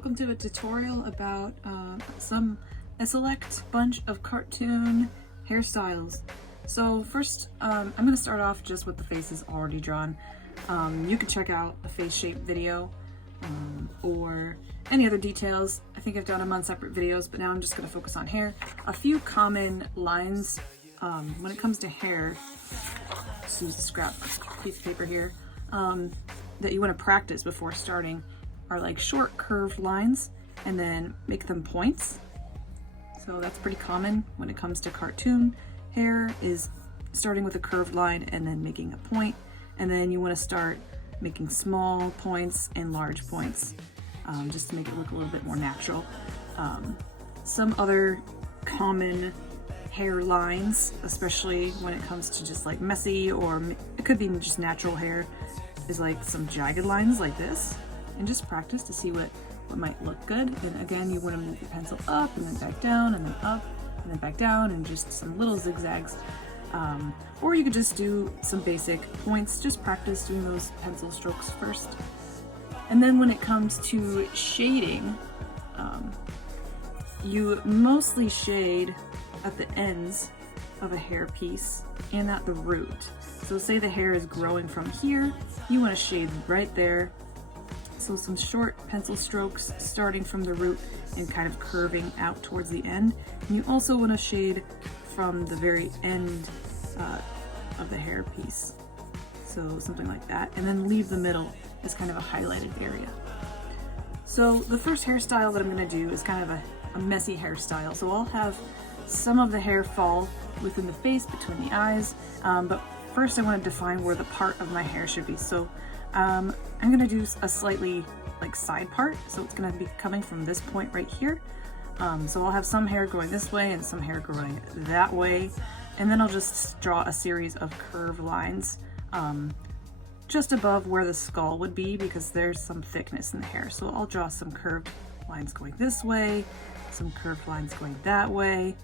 welcome to a tutorial about a select bunch of cartoon hairstyles. So first, I'm going to start off just with the faces already drawn. You can check out a face shape video or any other details. I think I've done them on separate videos, but now I'm just going to focus on hair. A few common lines when it comes to hair, just use a scrap piece of paper here, that you want to practice before starting are like short curved lines and then make them points. So that's pretty common when it comes to cartoon hair, is starting with a curved line and then making a point, and then you want to start making small points and large points just to make it look a little bit more natural. Some other common hair lines, especially when it comes to just like messy, or it could be just natural hair, is like some jagged lines like this, and just practice to see what might look good. And again, you want to move your pencil up and then back down and then up and then back down, and just some little zigzags. Or you could just do some basic points, just practice doing those pencil strokes first. And then when it comes to shading, you mostly shade at the ends of a hair piece and at the root. So say the hair is growing from here, you want to shade right there. So some short pencil strokes starting from the root and kind of curving out towards the end. And you also want to shade from the very end of the hair piece. So something like that. And then leave the middle as kind of a highlighted area. So the first hairstyle that I'm going to do is kind of a messy hairstyle. So I'll have some of the hair fall within the face, between the eyes, but first I want to define where the part of my hair should be. So I'm going to do a slightly like side part, so it's going to be coming from this point right here. So I'll have some hair going this way and some hair going that way, and then I'll just draw a series of curved lines just above where the skull would be, because there's some thickness in the hair. So I'll draw some curved lines going this way, some curved lines going that way,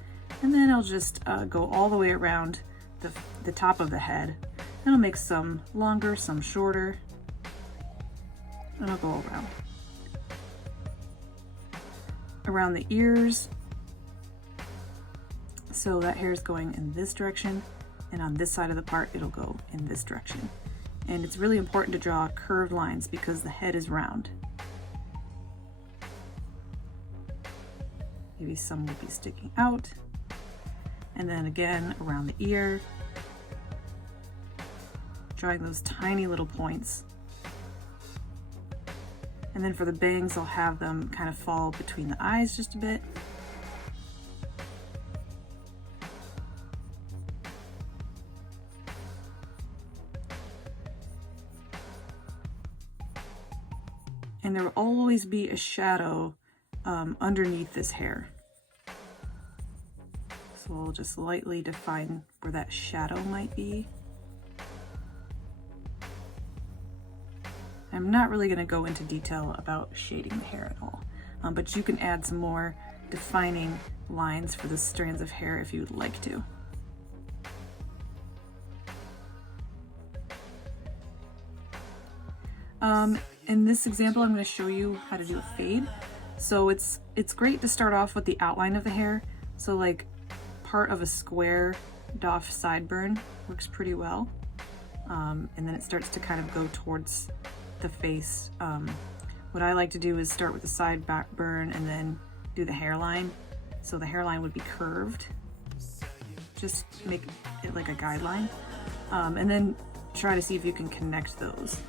and then I'll just go all the way around the top of the head, and I'll make some longer, some shorter, and I'll go around the ears. So that hair is going in this direction, and on this side of the part it'll go in this direction. And it's really important to draw curved lines because the head is round. Maybe some will be sticking out. And then again around the ear, drawing those tiny little points. And then for the bangs, I'll have them kind of fall between the eyes just a bit. And there will always be a shadow underneath this hair. So we'll just lightly define where that shadow might be. I'm not really going to go into detail about shading the hair at all, but you can add some more defining lines for the strands of hair if you'd like to. In this example, I'm going to show you how to do a fade. So it's great to start off with the outline of the hair. So like part of a squared off sideburn works pretty well. And then it starts to kind of go towards the face. What I like to do is start with the side back burn and then do the hairline. So the hairline would be curved. Just make it like a guideline. And then try to see if you can connect those.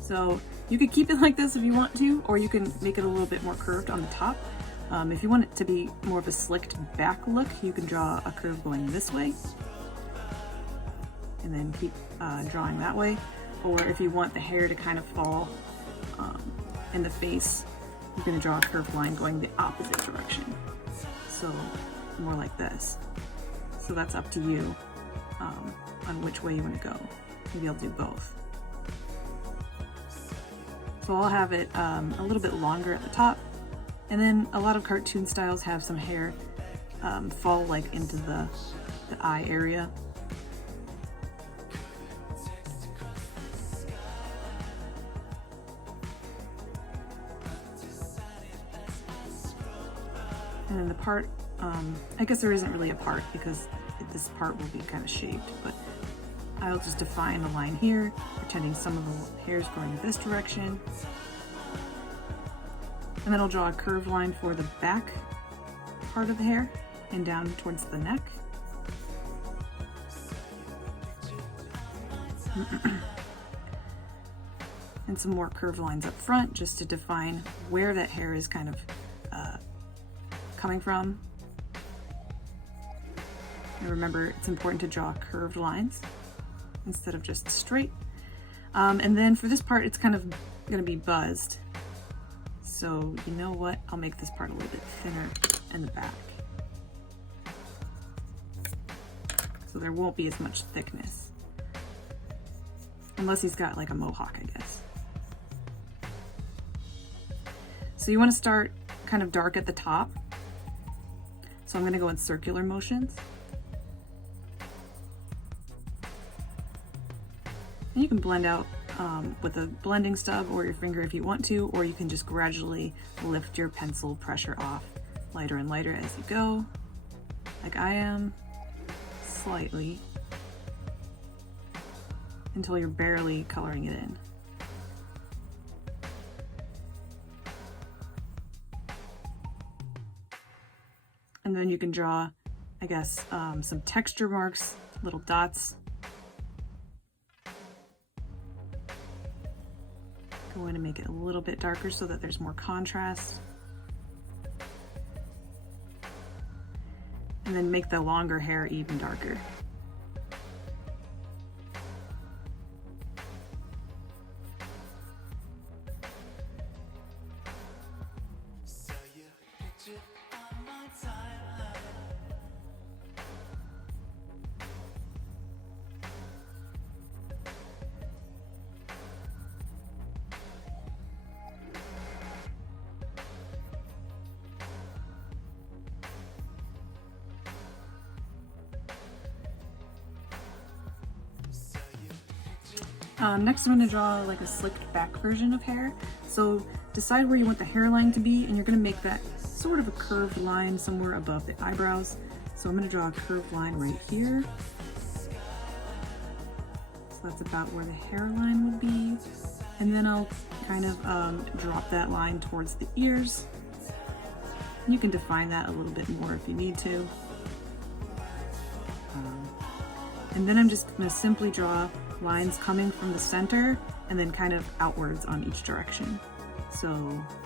So you could keep it like this if you want to, or you can make it a little bit more curved on the top. If you want it to be more of a slicked back look, you can draw a curve going this way and then keep drawing that way. Or if you want the hair to kind of fall in the face, you're going to draw a curved line going the opposite direction. So more like this. So that's up to you on which way you want to go. Maybe I'll do both. So I'll have it a little bit longer at the top, and then a lot of cartoon styles have some hair fall like into the eye area. And then the part, I guess there isn't really a part because this part will be kind of shaped, but I'll just define a line here, pretending some of the hair is going in this direction. And then I'll draw a curved line for the back part of the hair and down towards the neck. And some more curved lines up front just to define where that hair is kind of coming from. And remember, it's important to draw curved lines instead of just straight. And then for this part, it's kind of going to be buzzed. So you know what? I'll make this part a little bit thinner in the back. So there won't be as much thickness. Unless he's got like a mohawk, I guess. So you want to start kind of dark at the top. So I'm going to go in circular motions. And you can blend out with a blending stub or your finger if you want to, or you can just gradually lift your pencil pressure off lighter and lighter as you go, like I am, slightly, until you're barely coloring it in. And then you can draw, I guess, some texture marks, little dots. Go in and make it a little bit darker so that there's more contrast. And then make the longer hair even darker. Next I'm going to draw like a slicked back version of hair. So decide where you want the hairline to be, and you're going to make that sort of a curved line somewhere above the eyebrows. So I'm going to draw a curved line right here. So that's about where the hairline would be. And then I'll kind of drop that line towards the ears. You can define that a little bit more if you need to. And then I'm just going to simply draw lines coming from the center and then kind of outwards on each direction. So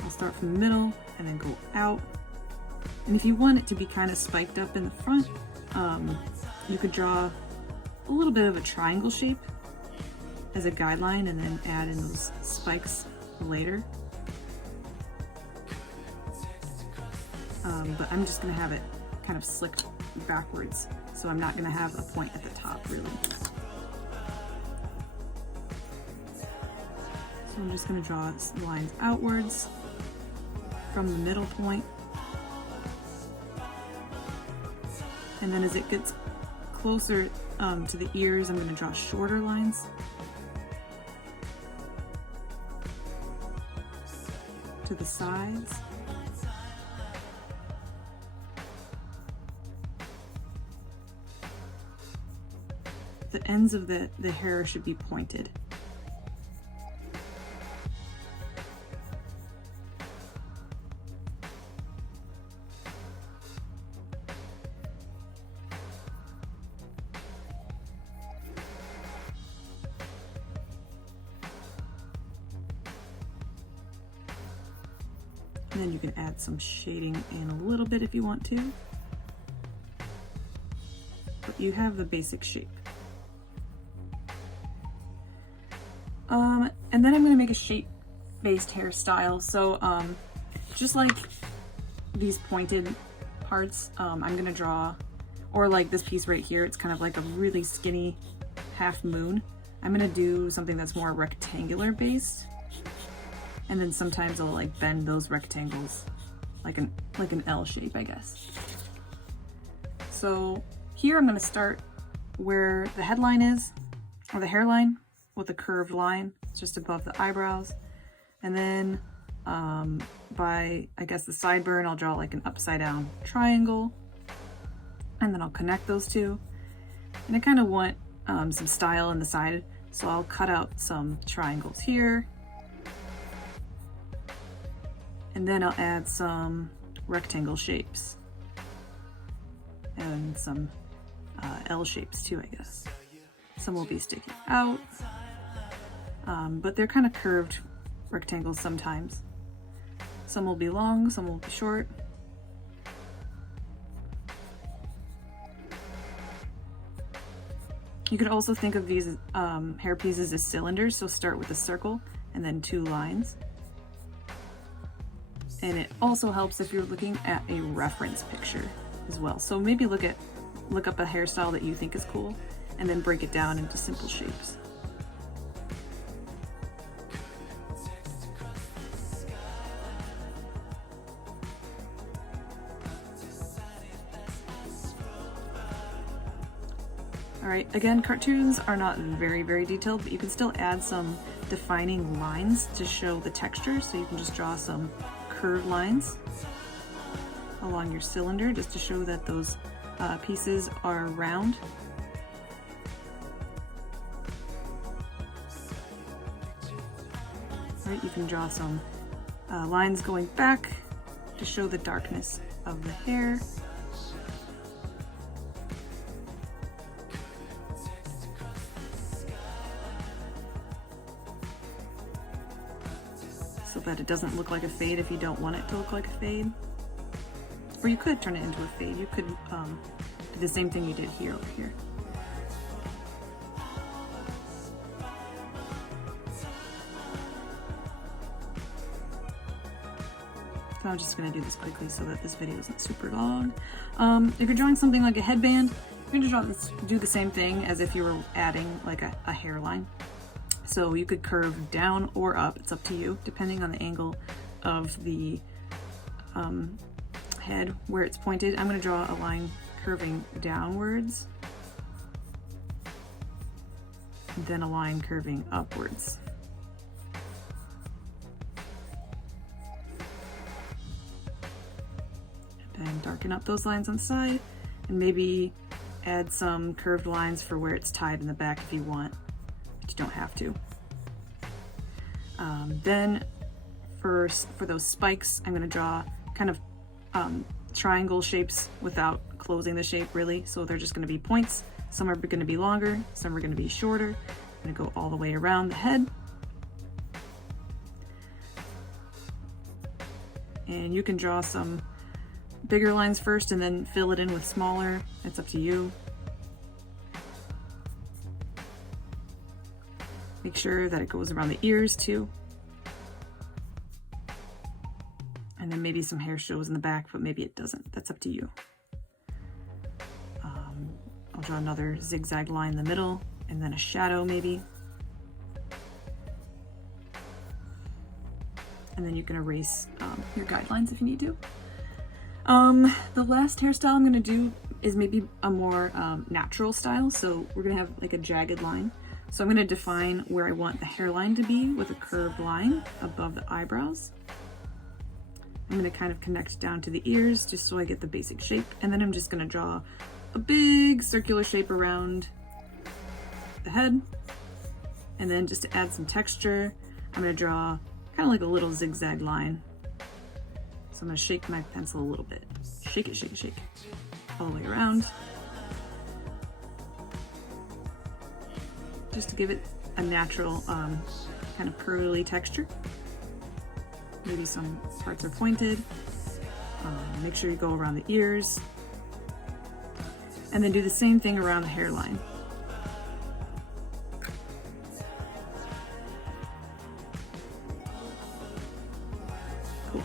I'll start from the middle and then go out. And if you want it to be kind of spiked up in the front, you could draw a little bit of a triangle shape as a guideline and then add in those spikes later. But I'm just going to have it kind of slicked backwards, so I'm not going to have a point at the top really. So I'm just going to draw lines outwards from the middle point. And then as it gets closer to the ears, I'm going to draw shorter lines. To the sides. The ends of the hair should be pointed. And then you can add some shading in a little bit if you want to. But you have the basic shape. And then I'm going to make a shape-based hairstyle. So just like these pointed parts, I'm going to draw, or like this piece right here, it's kind of like a really skinny half moon. I'm going to do something that's more rectangular based. And then sometimes I'll like bend those rectangles like an L shape, I guess. So here I'm going to start where the headline is, or the hairline, with a curved line just above the eyebrows. And then by, I guess, the sideburn, I'll draw like an upside down triangle, and then I'll connect those two. And I kind of want some style on the side, so I'll cut out some triangles here, and then I'll add some rectangle shapes and some L shapes too, I guess. Some will be sticking out, but they're kind of curved rectangles sometimes. Some will be long, some will be short. You could also think of these hair pieces as cylinders, so start with a circle and then 2 lines. And it also helps if you're looking at a reference picture as well. So maybe look up a hairstyle that you think is cool and then break it down into simple shapes. Alright, again, cartoons are not very, very detailed, but you can still add some defining lines to show the texture. So you can just draw some curved lines along your cylinder just to show that those pieces are round. Alright, you can draw some lines going back to show the darkness of the hair. So that it doesn't look like a fade if you don't want it to look like a fade. Or you could turn it into a fade. You could do the same thing you did here over here. So I'm just going to do this quickly so that this video isn't super long. If you're drawing something like a headband, you're going to do the same thing as if you were adding like a hairline. So you could curve down or up, it's up to you, depending on the angle of the head where it's pointed. I'm going to draw a line curving downwards, and then a line curving upwards. And then darken up those lines on the side, and maybe add some curved lines for where it's tied in the back if you want. You don't have to. Then for those spikes, I'm going to draw kind of triangle shapes without closing the shape really. So they're just going to be points. Some are going to be longer, some are going to be shorter. I'm going to go all the way around the head. And you can draw some bigger lines first and then fill it in with smaller. It's up to you. Make sure that it goes around the ears too. And then maybe some hair shows in the back, but maybe it doesn't. That's up to you. I'll draw another zigzag line in the middle and then a shadow maybe. And then you can erase your guidelines if you need to. The last hairstyle I'm going to do is maybe a more natural style. So we're going to have like a jagged line. So I'm going to define where I want the hairline to be with a curved line above the eyebrows. I'm going to kind of connect down to the ears just so I get the basic shape. And then I'm just going to draw a big circular shape around the head. And then just to add some texture, I'm going to draw kind of like a little zigzag line. So I'm going to shake my pencil a little bit. Shake it, shake it, shake it. All the way around. Just to give it a natural kind of curly texture. Maybe some parts are pointed. Make sure you go around the ears. And then do the same thing around the hairline. Cool.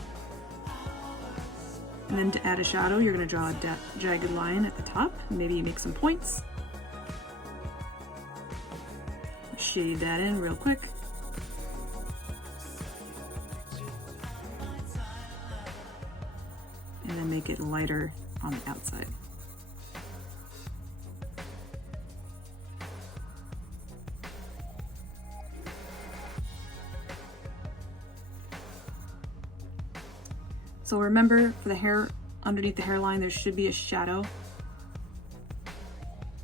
And then to add a shadow, you're going to draw a jagged line at the top. Maybe make some points. Shade that in real quick. And then make it lighter on the outside. So remember, for the hair underneath the hairline, there should be a shadow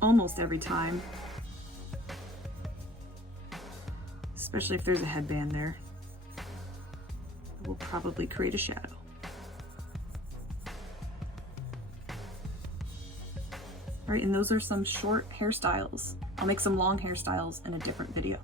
almost every time, especially if there's a headband there. It will probably create a shadow. All right, and those are some short hairstyles. I'll make some long hairstyles in a different video.